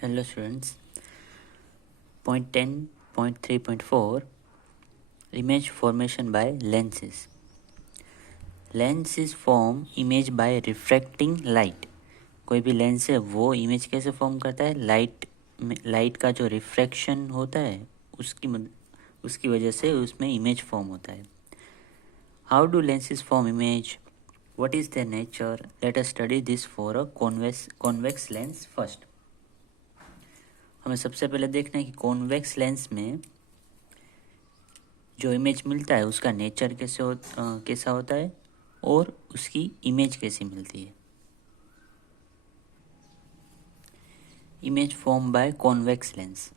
Hello students. Point 10.3.4 Image formation by lenses. Lenses form image by refracting light. कोई भी lens है वो image कैसे फॉर्म करता है? लाइट का जो रिफ्रैक्शन होता है उसकी वजह से उसमें इमेज फॉर्म होता है. How do lenses form image? What is their nature? Let us study this for a convex lens first. हमें सबसे पहले देखना है कि कॉन्वेक्स लेंस में जो इमेज मिलता है उसका नेचर कैसा होता है और उसकी इमेज कैसी मिलती है. Image form by convex lens.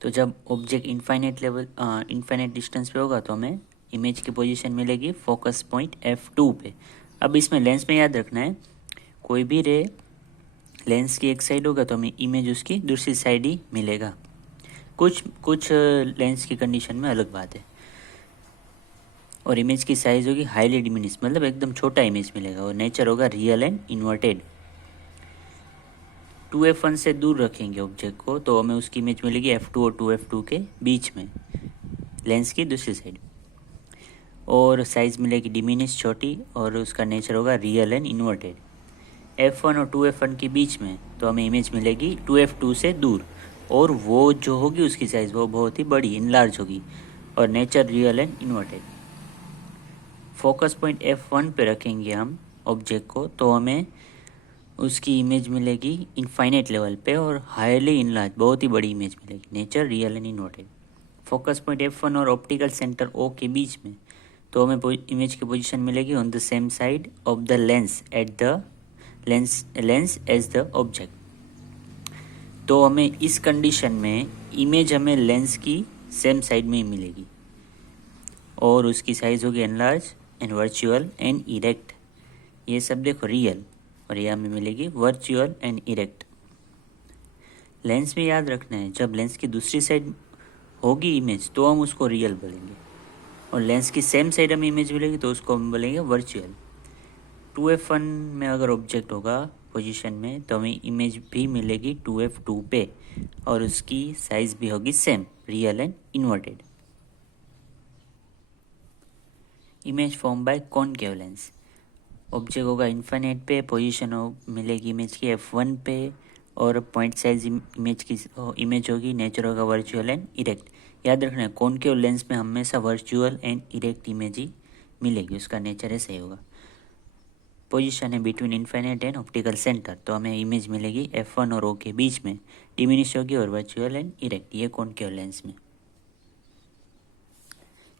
तो जब ऑब्जेक्ट इनफाइनाइट डिस्टेंस पे होगा तो हमें इमेज की पोजीशन मिलेगी फोकस पॉइंट F2 पे. अब इसमें लेंस में याद रखना है कोई भी रे लेंस की एक साइड होगा तो हमें इमेज उसकी दूसरी साइड ही मिलेगा. कुछ लेंस की कंडीशन में अलग बात है. और इमेज की साइज होगी हाईली डिमिनिश, मतलब एकदम छोटा इमेज मिलेगा. और नेचर होगा रियल एंड इन्वर्टेड. 2F1 से दूर रखेंगे ऑब्जेक्ट को तो हमें उसकी इमेज मिलेगी F2 और 2F2 के बीच में, लेंस की दूसरी साइड. और साइज मिलेगी डिमिनिश, छोटी, और उसका नेचर होगा रियल एंड इन्वर्टेड. F1 और 2F1 के बीच में तो हमें इमेज मिलेगी 2F2 से दूर, और वो जो होगी उसकी साइज़ वो बहुत ही बड़ी इनलार्ज होगी, और nature real and inverted. Focus point F1 पे रखेंगे हम ऑब्जेक्ट को तो हमें उसकी इमेज मिलेगी इनफाइनाइट लेवल पे और हाईली इनलार्ज, बहुत ही बड़ी इमेज मिलेगी, nature real and inverted. Focus point F1 और ऑप्टिकल सेंटर O के बीच में तो हमें इमेज की पोजीशन मिलेगी on the same side of the lens at the lens as the object. तो हमें इस कंडीशन में इमेज हमें लेंस की सेम साइड में ही मिलेगी और उसकी साइज होगी enlarge and virtual and erect. ये सब देखो रियल, और ये हमें मिलेगी वर्चुअल एंड इरेक्ट. लेंस में याद रखना है जब लेंस की दूसरी साइड होगी इमेज तो हम उसको रियल बोलेंगे, और लेंस की सेम साइड हमें इमेज मिलेगी तो उसको हम बोलेंगे वर्चुअल. 2F1 में अगर ऑब्जेक्ट होगा पोजीशन में तो हमें इमेज भी मिलेगी 2F2 पे, और उसकी साइज भी होगी same, real and inverted. Image form by concave lens. Object होगा इन्फाइनाइट पे, पोजीशन मिलेगी इमेज की F1 पे, और पॉइंट साइज इमेज होगी, नेचर होगा वर्चुअल एंड इरेक्ट. याद रखना है कॉनकेव लेंस में हमेशा वर्चुअल एंड इरेक्ट इमेज ही मिलेगी, उसका नेचर ऐसा ही होगा. पोजीशन है between infinite and optical centre तो हमें इमेज मिलेगी F1 और O के बीच में, डिमिनिश होगी और वर्चुअल एंड इरेक्ट. ये कॉनकेव लेंस में.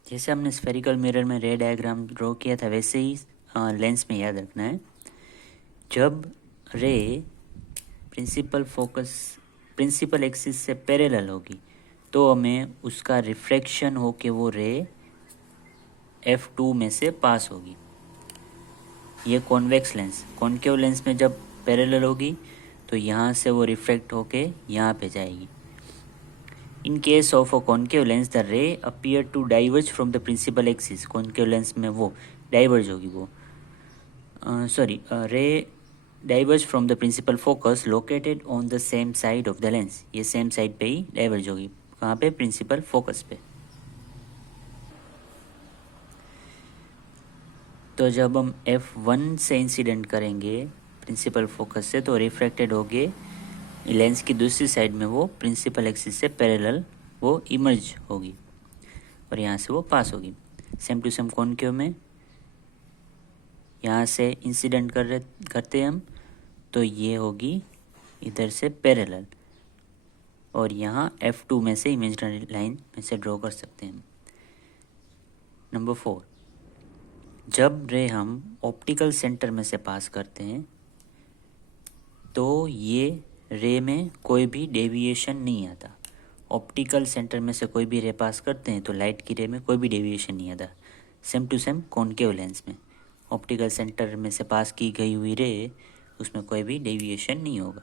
जैसे हमने स्फेरिकल मिरर में रे डायग्राम ड्रॉ किया था वैसे ही लेंस में याद रखना है जब रे प्रिंसिपल एक्सिस से पैरेलल होगी तो हमें उसका रिफ्रैक्शन हो के वो रे F2 में से पास होगी. ये कॉन्वेक्स लेंस. कॉनकेव लेंस में जब पैरेलल होगी तो यहाँ से वो रिफ्रैक्ट होके यहाँ पे जाएगी. In case of a concave lens the ray appear to diverge from the principal axis. Concave lens में वो डाइवर्ज होगी, वो ray diverge from the principal focus located on the same side of the lens. ये same side पे ही diverge होगी. कहाँ पे? प्रिंसिपल फोकस पे. तो जब हम F1 से इंसिडेंट करेंगे प्रिंसिपल फोकस से तो रिफ्रैक्टेड होके लेंस की दूसरी साइड में वो प्रिंसिपल एक्सिस से पैरेलल वो इमर्ज होगी और यहाँ से वो पास होगी. सेम टू सेम कॉनकेव में यहाँ से इंसिडेंट करते हम तो ये होगी इधर से पैरेलल, और यहाँ F2 में से इमेजिनरी लाइन में से ड्रॉ कर सकते हैं. नंबर 4, जब रे हम ऑप्टिकल सेंटर में से पास करते हैं तो ये रे में कोई भी डेविएशन नहीं आता. ऑप्टिकल सेंटर में से कोई भी रे पास करते हैं तो लाइट की रे में कोई भी डेविएशन नहीं आता. Same to same concave lens में ऑप्टिकल सेंटर में से पास की गई हुई रे उसमें कोई भी डेविएशन नहीं होगा.